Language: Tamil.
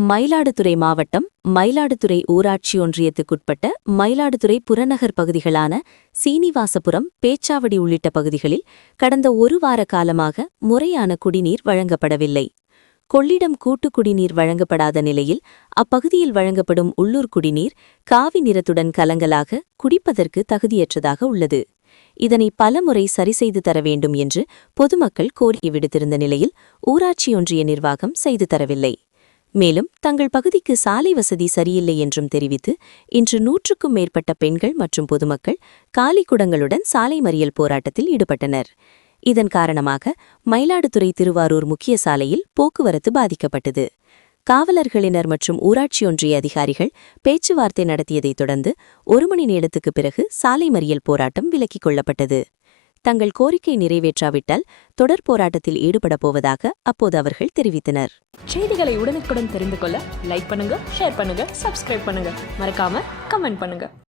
மயிலாடுதுறை மாவட்டம் மயிலாடுதுறை ஊராட்சி ஒன்றியத்துக்குட்பட்ட மயிலாடுதுறை புறநகர் பகுதிகளான சீனிவாசபுரம் பேச்சாவடி உள்ளிட்ட பகுதிகளில் கடந்த ஒரு வார காலமாக முறையான குடிநீர் வழங்கப்படவில்லை. கொள்ளிடம் கூட்டு குடிநீர் வழங்கப்படாத நிலையில் அப்பகுதியில் வழங்கப்படும் உள்ளூர் குடிநீர் காவி நிறத்துடன் கலங்கலாக குடிப்பதற்கு தகுதியற்றதாக உள்ளது. இதனை பலமுறை சரிசெய்து தர வேண்டும் என்று பொதுமக்கள் கோரிக்கை விடுத்திருந்த நிலையில் ஊராட்சி ஒன்றிய நிர்வாகம் செய்து தரவில்லை. மேலும் தங்கள் பகுதிக்கு சாலை வசதி சரியில்லை என்றும் தெரிவித்து இன்று நூற்றுக்கும் மேற்பட்ட பெண்கள் மற்றும் பொதுமக்கள் காலி குடங்களுடன் சாலை மறியல் போராட்டத்தில் ஈடுபட்டனர். இதன் காரணமாக மயிலாடுதுறை திருவாரூர் முக்கிய சாலையில் போக்குவரத்து பாதிக்கப்பட்டது. காவலர்களினர் மற்றும் ஊராட்சி ஒன்றிய அதிகாரிகள் பேச்சுவார்த்தை நடத்தியதைத் தொடர்ந்து ஒரு மணி நேரத்துக்குப் பிறகு சாலை மறியல் போராட்டம் விலக்கிக் கொள்ளப்பட்டது. தங்கள் கோரிக்கை நிறைவேற்றாவிட்டால் தொடர் போராட்டத்தில் ஈடுபடப் போவதாக அப்போது அவர்கள் தெரிவித்தனர். செய்திகளை உடனுக்குடன் தெரிந்து கொள்ள லைக் பண்ணுங்க ஷேர் பண்ணுங்க சப்ஸ்கிரைப் பண்ணுங்க. மறக்காம கமெண்ட் பண்ணுங்க.